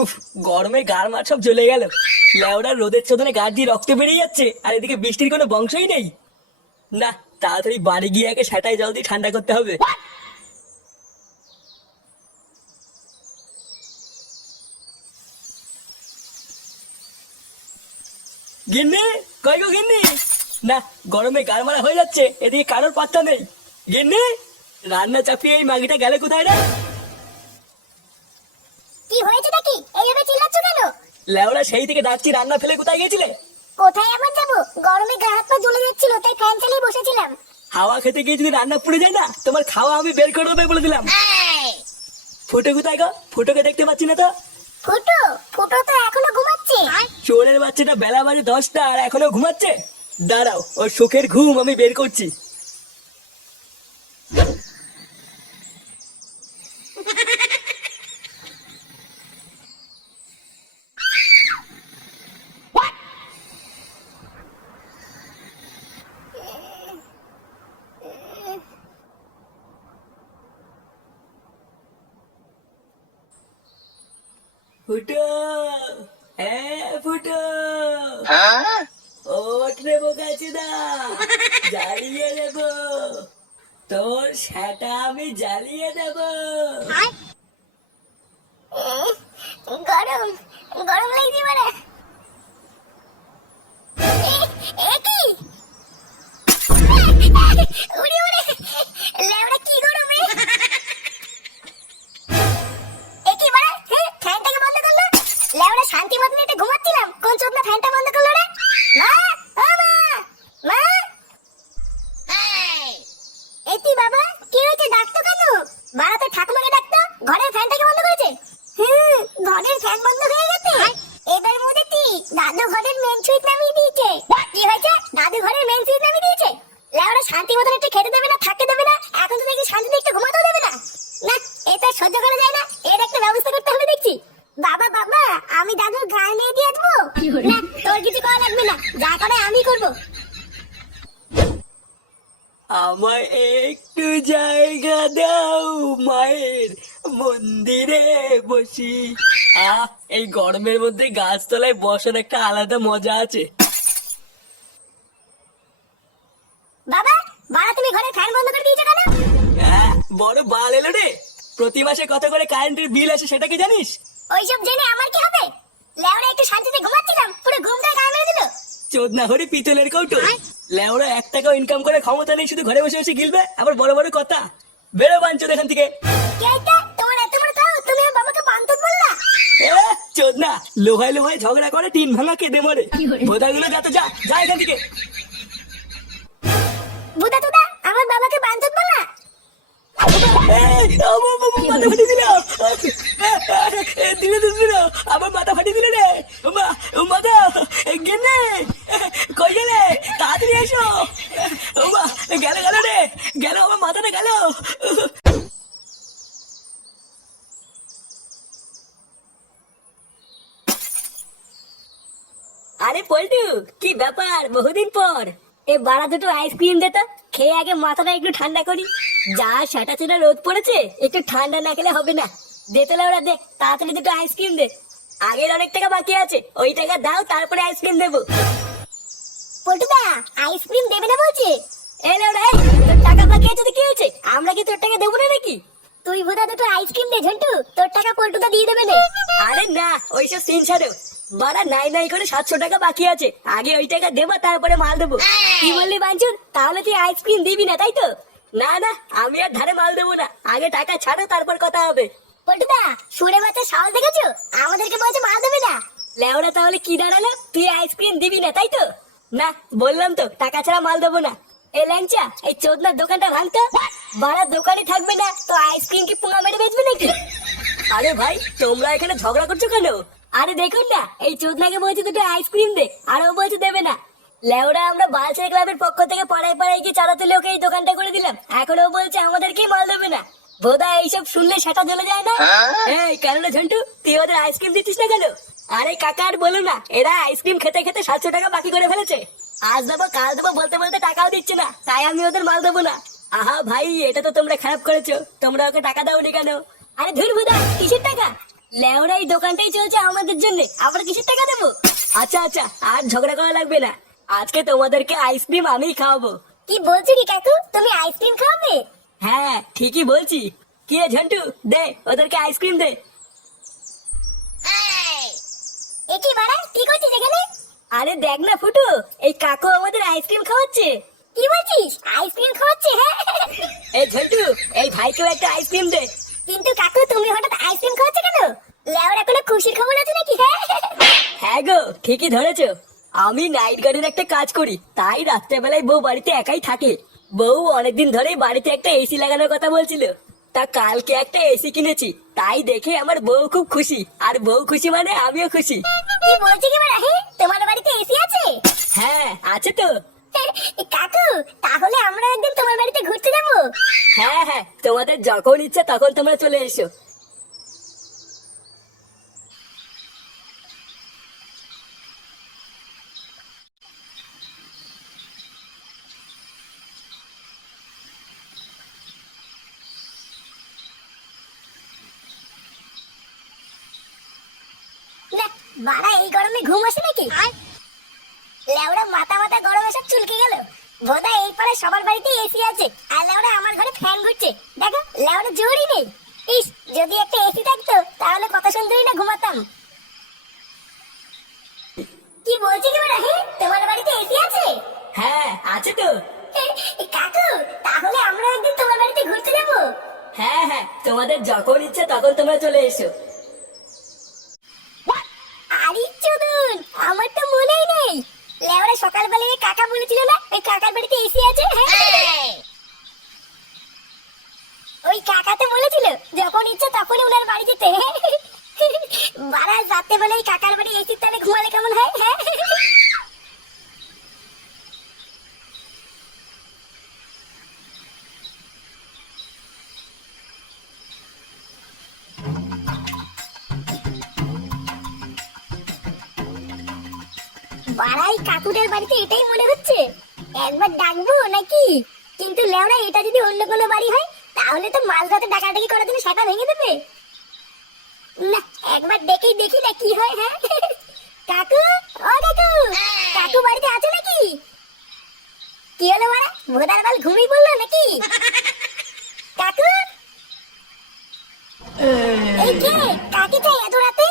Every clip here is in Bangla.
উফ, গরমে গার মার সব জ্বলে গেল। লেওড়া রোদের চোদনে গা দিয়ে রক্ত বেরিয়ে যাচ্ছে, আর এদিকে বৃষ্টির কোনো বংশই নেই। না, তাড়াতাড়ি বাড়ি গিয়ে আগে সেটাই জল দিয়ে ঠান্ডা করতে হবে। গিন্নি, কই গো গিন্নি? না, গরমে গার মারা হয়ে যাচ্ছে, এদিকে কারোর পাত্তা নেই। গিন্নি, রান্না চাপিয়ে এই মাগিটা গেলে কোথায় রে? কি হয়েছে নাকি এইভাবে চিল্লাচ্ছ কেন? লেওড়া সেই থেকে ডাকছি, রান্না ফেলে কোথায় গেছিলে? কোথায় আবার যাবো, গরমে গা হাত পা জ্বলে যাচ্ছিল তাই ফ্যান চালিয়ে বসেছিলাম। হাওয়া খেতে গিয়ে যদি রান্না পুড়ে যায় না, তোমার খাওয়া আমি বের করে দেবো বলে দিলাম। ফুটো কোথায় গো? ফুটোকে দেখতে পাচ্ছি না তো। ফুটো ফুটো তো এখনো ঘুমাচ্ছে। চোরের বাচ্চাটা বেলা বাজে 10টা আর এখনো ঘুমাচ্ছে। দাঁড়াও, ওর সুখের ঘুম আমি বের করছি। ফুটো, হ্যাঁ ফুটো, ওঠ রে বোকাচোদা, জ্বালিয়ে দেব তোর সেটা, আমি জ্বালিয়ে দেব। গরম গরম লাগছে মানে কি উড়ে উড়ে লেওড়া কি গরম রে। কি মানে ফ্যানটাকে বন্ধ করলো? লেওড়া শান্তি মতন একটু ঘুমাচ্ছিলাম, কোন চোদনা ফ্যানটা বন্ধ করলো রে? মা, ও মা, মা। এতি বাবা, কি হয়েছে, ডাকতো কেন? বাড়া তো ঠাকুমাকে ডাকতো, ঘরের ফ্যানটাকে বন্ধ করেছে। ঘরের ফ্যান বন্ধ হয়ে গেছে। এবার মোদেতি দাদু ঘরের মেন সুইচ নামিয়ে দিয়েছে। কি হয়েছে? দাদু ঘরের মেন সুইচ নামিয়ে দিয়েছে। লেওড়া শান্তি মতন একটু খেতে দেবে না, থাকতে দেবে না, এখন তো দেখি শান্তিতে একটু ঘুমাতেও দেবে না। না, এটা সহ্য করা যায় না, এর একটা ব্যবস্থা করতে হবে দেখছি। বাবা বাবা, আমি দাদুর গায়ে নিয়ে দিয়ে আসবো। না, তোর কিছু করা লাগবে না, যা করে আমি করবো। আমার একটু জায়গা দাও, মায়ের মন্দিরে বসি। এই গরমের মধ্যে গাছতলায় বসার একটা আলাদা মজা আছে। বাবা, বাবা তুমি ঘরের ফ্যান বন্ধ করে দিয়েছো কেন? বড় বাল এলো রে। প্রতি মাসে কত করে কারেন্টের বিল আসে সেটা কি জানিস? ওইসব জেনে আমার কি হবে? লেওড়া একটু শান্তিতে ঘুমাচ্ছিলাম, পুরো ঘুমটা গায়ে মেরে দিল। চোদনা হরে পিতলের কৌটো। লেওরা 1 টাকাও ইনকাম করে ক্ষমতা নেই, শুধু ঘরে বসে বসে গিলবে, আবার বড় বড় কথা। বেরো বাঞ্চোদ এখান থেকে। কে এটা? তোমার এত বড় তাও, তুমি আমার বাবাকে বান্তর বললা? চোদনা, লোহায় লোহায় ঝগড়া করে টিন ভাঙা কেঁদে মরে। বোধাগুলো যাতে যা যা এখান থেকে। বুদা তুদা, আমার বাবাকে বান্তর বললা? মাথা ফাটিয়ে দিল, দিলে দিল, আমার মাথা ফাটিয়ে দিল রে। মাথা গেলে কই গেলে, তাড়াতাড়ি এসো। গেল গেল রে, গেল আমার মাথাটা গেল। আরে পল্টু, কি ব্যাপার, বহুদিন পর। এ বাড়া দুটো আইসক্রিম দে তো, খেয়ে আগে মাথাটা একটু ঠান্ডা করি। যা সেটা চেনা রোদ পড়েছে, একটু ঠান্ডা না খেলে হবে না। দে তো ওরা, দে তাড়াতাড়ি দুটো আইসক্রিম দে। আগের অনেক টাকা বাকি আছে, ওই টাকা দাও, তারপরে আইসক্রিম দেবো। পল্টুদা, আইসক্রিম দেবে না বলছে? এই না ওরা, তোর টাকা বাকি আছে তো কি হয়েছে, আমরা কি তোর টাকা দেবো না নাকি? তুই বুদা দুটো আইসক্রিম দে ঝন্টু, তোর টাকা পল্টুদা দিয়ে দেবে না। আরে না, ওইসব সিন ছাড়ো। বাড়া নাই নাই করে 700 টাকা বাকি আছে, আগে ওই টাকা দেবো, তারপরে মাল দেবো। কি বললি বাঞ্চুর, তাহলে তুই আইসক্রিম দিবি না তাই তো? না না, আমি আর ধারে মাল দেবো না, আগে টাকা ছাড়ো, তারপর কথা হবে। পল্টুদা, সুরে বাচ্চা সাহস দেখেছো, আমাদেরকে বলছে মাল দেবে না। লেওড়া, তাহলে কি দাঁড়ালো, তুই আইসক্রিম দিবি না তাই তো? না, বললাম তো টাকা ছাড়া মাল দেবো না। এ ল্যাংচা, এই চোদনার দোকানটা ভাঙতো। বাড়া দোকানে থাকবে না তো আইসক্রিম কি পুঙ্গা মেরে বেচবে নাকি? আরে ভাই, তোমরা এখানে ঝগড়া করছো কেন? আরে দেখুন না, এই চোদনাকে বলছে দুটো আইসক্রিম দে, আর ও বলছে দেবে না। লেওড়া, আমরা বালছেড়ে ক্লাবের পক্ষ থেকে পাড়ায় পাড়ায় গিয়ে চাঁদা তুলে ওকে এই দোকানটা করে দিলাম, এখন ও বলছে আমাদেরকেই মাল দেবে না। বোধা এইসব শুনলে সেটা জ্বলে যায় না? এই কেন রে ঝন্টু, তুই ওদের আইসক্রিম দিচ্ছিস না কেন? আরে কাকা, আর বলো না, এরা আইসক্রিম খেতে খেতে 700 টাকা বাকি করে ফেলেছে। আজ দেবো কাল দেবো বলতে বলতে টাকাও দিচ্ছে না, তাই আমি ওদের মাল দেবো না। আহা ভাই, এটা তো তোমরা খারাপ করেছো, তোমরা ওকে টাকা দাওনি কেন? আরে ধুর বুদা, কিসের টাকা? লেওরা এই দোকানটাই চলছে আমাদের জন্য, আমরা কিসের টাকা দেবো? আচ্ছা আচ্ছা, আর ঝগড়া করা লাগবে না, আজকে তোমাদেরকে আইসক্রিম আমিই খাওয়াবো। কি বলছো কি কাকু, তুমি আইসক্রিম খাওয়াবে? হ্যাঁ ঠিকই বলছি। কি রে ঝন্টু, দে ওদেরকে আইসক্রিম দে। এ কি বাড়া, কি করছিস এখানে? আরে দেখ না ফুটু, এই কাকু আমাদের আইসক্রিম খাওয়াচ্ছে। কি বলছিস, আইসক্রিম খাওয়াচ্ছে? হ্যাঁ এই ঝন্টু, এই ভাইকেও একটা আইসক্রিম দে। কিন্তু কাকু তুমি হঠাৎ আইসক্রিম খাওয়াচ্ছে কেন? লেওরা কোনো খুশির খবর আছে নাকি? হ্যাঁ গো, ঠিকই ধরেছো। আমি নাইট গার্ডের একটা কাজ করি, তাই রাত্রেবেলায় বউ বাড়িতে একাই থাকে। বউ অনেকদিন ধরেই বাড়িতে একটা এসি লাগানোর কথা বলছিল, তা কালকে একটা এসি কিনেছি, তাই দেখে আমার বউ খুব খুশি, আর বউ খুশি মানে আমিও খুশি। কি বলছি কি বাড়া, তোমার বাড়িতে এসি আছে? হ্যাঁ আছে তো। কাকু তাহলে আমরা একদিন তোমার বাড়িতে ঘুরতে যাবো। হ্যাঁ হ্যাঁ, তোমাদের যখন ইচ্ছা তখন তোমরা চলে এসো। না বাড়া, এই গরমে ঘুম আসে নাকি? লেওড়া মাথা মাথা গরমে সব চুলকে গেল। বোধা এই পাড়ে সবার বাড়িতে এসি আছে, আর লেওড়া আমার ঘরে ফ্যান ঘুরছে। দেখো লেওড়া জোরই নেই। ইস, যদি একটা এসি থাকতো তাহলে কত সুন্দরই না ঘুমাতাম। কি বলছি কি বাড়া, তোমার বাড়িতে এসি আছে? হ্যাঁ আছে তো। কাকু তাহলে আমরা একদিন তোমার বাড়িতে ঘুরতে যাবো। হ্যাঁ হ্যাঁ, তোমাদের যখন ইচ্ছা তখন তোমরা চলে এসো। আরে চোদন, আমার তো মনেই নেই। লেওরা সকালবেলা ওই কাকা বলেছিল না ওই কাকার বাড়িতে এসি আছে? ওই কাকা তো বলেছিল যখন ইচ্ছে তখনই ওনার বাড়ি যেতে। বারা রাত্রেবেলা ওই কাকার বাড়ি এসির তলে ঘুমালে কেমন হয়? বাড়াই কাকুটার বাড়িতে এটাই মনে হচ্ছে, একবার ডাকবো নাকি? কিন্তু লেওড়া এটা যদি অন্য কোনো বাড়ি হয় তাহলে তো মাঝরাতে ডাকাডাকি করার জন্য সেটা ভেঙে দেবে। না, একবার ডেকেই দেখি না কি হয়। হ্যাঁ কাকু, ও কাকু, কাকু বাড়িতে আছো নাকি? কি হলো বাড়া, ভোদার বাল ঘুমিয়ে পড়লো নাকি? কাকু, এই কে, কাকে চাই এত রাতে?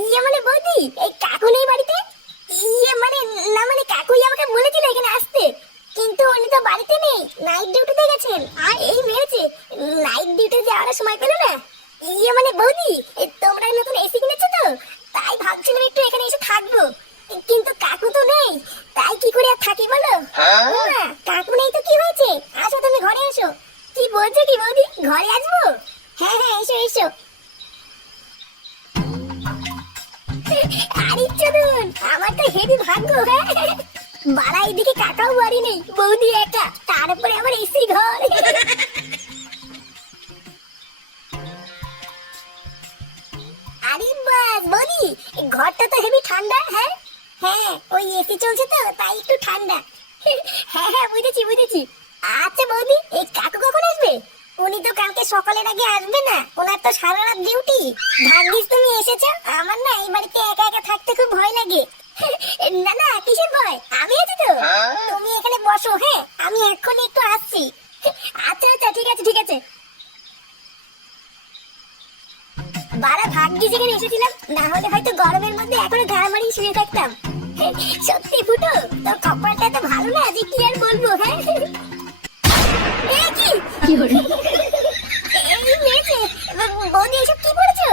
ইয়ে মানে বৌদি, এই কাকু নেই বাড়িতে? ইয়ে মানে না, মানে কাকুই আমাকে বলেছিল এখানে আসতে, কিন্তু উনি তো বাড়িতে নেই, নাইট ডিউটিতে গেছেন। আর এই মেরেছে, নাইট ডিউটি যাওয়ার সময় পেল না। ইয়ে মানে বৌদি, তোমরা নতুন এসি কিনেছো তো, তাই ভাবছিলাম একটু এখানে এসে থাকবো, কিন্তু কাকু তো নেই, তাই কি করে আর থাকি বলো? না, কাকু নেই তো কি হয়েছে, আসো তুমি ঘরে এসো। কি বলছো কি বৌদি, ঘরে আসবো? হ্যাঁ হ্যাঁ, এসো এসো। আরে চলুন, আমার তো হেভি ভাগ্য। বাড়া এদিকে কাকাও বাড়ি নেই, বৌদি একা, তারপরে আমার এসি ঘর। আরে বাস বৌদি, ঘরটা তো হেভি ঠান্ডা। হ্যাঁ হ্যাঁ, ওই এসি চলছে তো তাই একটু ঠান্ডা। হ্যাঁ হ্যাঁ, বুঝেছি বুঝেছি। আচ্ছা বৌদি, এই কাকু কখন আসবে? উনি তো কালকে সকালের আগে আসবে না, ওনার তো সারা রাত ডিউটি। ভাগ্যিস তুমি এসেছো, আমার না এই বাড়িতে একা একা থাকতে খুব ভয় লাগে। না না, কিসের ভয়, আমি আছি তো। তুমি এখানে বসো, হ্যাঁ আমি এক্ষুনি একটু আসছি। আচ্ছা আচ্ছা, ঠিক আছে ঠিক আছে। বারা ভাগ্যিস এখানে এসেছিলাম, না হলে হয়তো গরমের মধ্যে এখনো ঘাড় মারি শুয়ে থাকতাম। সত্যি ফুটো, তোর কপালটা তো ভালো না যে কি আর বলবো। হ্যাঁ কি এই মেয়েছে, বৌদি এসব কি পড়েছো?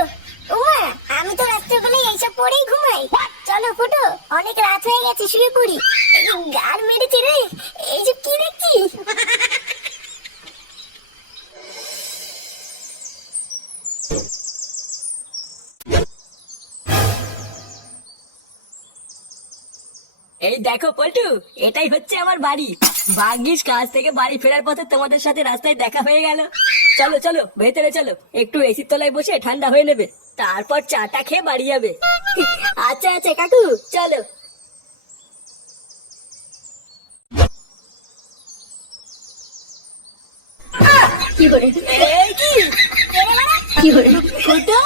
ওমা, আমি তো রাত্রেবেলায় এইসব পরেই ঘুমাই। চলো ফুটো, অনেক রাত হয়ে গেছে, শুয়ে পড়ি। গার মেরেছে রে, এইসব কি দেখছি? এই দেখো পল্টু, এটাই হচ্ছে আমার বাড়ি। ভাগ্যিস কাজ থেকে বাড়ি ফেরার পথে তোমাদের সাথে রাস্তায় দেখা হয়ে গেল। চলো চলো ভেতরে চলো, একটু এসির তলায় বসে ঠান্ডা হয়ে নেবে, তারপর চাটা খেয়ে বাড়ি যাবে। আচ্ছা আচ্ছা কাকু, চলো। কি করে? এই কি কি করে? ফুটো,